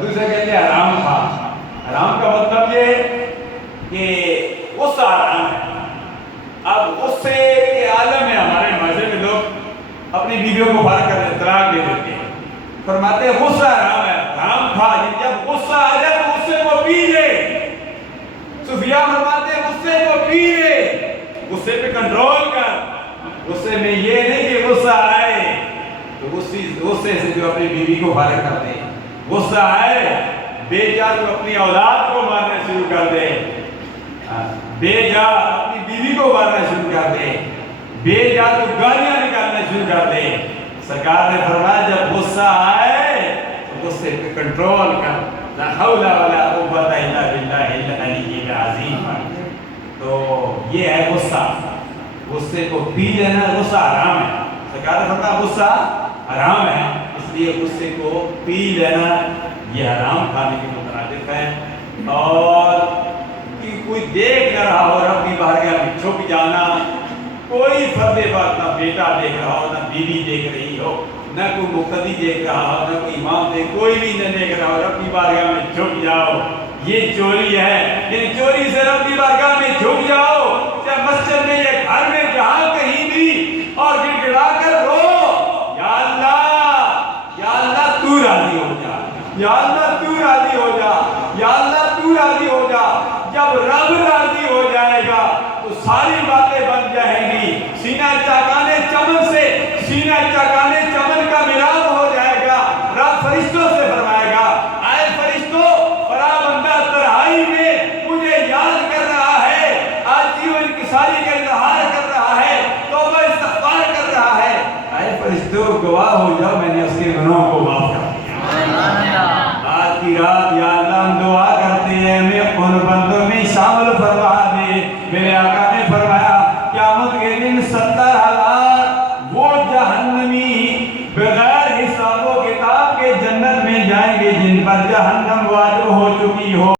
دوسرے کہتے ہیں حرام کھا. حرام کا مطلب یہ کہ غصہ حرام ہے. اب غصے کے عالم میں ہمارے معاشرے میں لوگ اپنی بیویوں کو فارغ کر دیتے, طلاق دے دیتے ہیں, فرماتے ہیں غصہ حرام ہے, حرام کھا. جب غصہ آ جائے تو غصے کو پی لے. صوفیاء فرماتے ہیں غصے کو پی لے, غصے پہ کنٹرول کر. غصے میں یہ نہیں کہ غصہ آئے تو غصے سے جو اپنی بیوی کو فارغ کر دے, غصہ آئے بے جا تو اپنی اولاد کو مارنا شروع کر دے, بے جا اپنی بیوی کو مارنا شروع کر دے, بے جا تو گالیاں نکالنا شروع کر دے. سرکار نے فرمایا جب غصہ آئے تو غصے پہ کنٹرول کر. لا حول ولا قوت الا باللہ العلی العظیم. تو یہ ہے غصہ. غصے کو پی لینا, غصہ حرام ہے. سرکار نے فرمایا غصہ حرام ہے, اس لیے غصے کو پی لینا یہ حرام کھانے کے مترادف ہے. اور کوئی دیکھ نہ رہا ہو رب کی بارگاہ میں چھپ جانا, کوئی فرد بات نہ بیٹا دیکھ رہا ہو, نہ بیوی دیکھ رہی ہو, نہ کوئی مقتدی دیکھ رہا ہو, نہ کوئی امام دیکھ, کوئی بھی نہ دیکھ رہا ہو, رب کی بارگاہ میں جھک جاؤ. یہ چوری ہے. یہ چوری سے رب کی بارگاہ میں جھک جاؤ, چاہے مسجد میں یا گھر میں, جہاں کہیں بھی, اور گڑ گڑا کر رو, یا اللہ تو راضی ہو جا, یا اللہ تو راضی ہو جا, یا اللہ تو راضی ہو جا. جب رب راضی ہو جائے گا تو ساری باتیں بن جائیں گی. سینہ چاکانے چمن سے سینہ چاکانے چمن کا ملاپ ہو جائے گا. رب فرشتوں سے فرمائے گا, اے فرشتوں, فلاں بندہ تنہائی میں مجھے یاد کر رہا ہے, آجزی و انکساری کا اظہار کر رہا ہے, توبہ استغفار کر رہا ہے. اے فرشتوں گواہ ہو جاؤ میں نے اس کے گناہوں کو معاف کر دیا. آج کی رات یا اللہ ہم دعا کرتے ہیں ہمیں ان بندوں میں شامل فرما دے. میرے آقا نے فرمایا قیامت کے دن 70,000 وہ جہنمی بغیر حساب و کتاب کے جنت میں جائیں گے جن پر جہنم واجب ہو چکی ہو.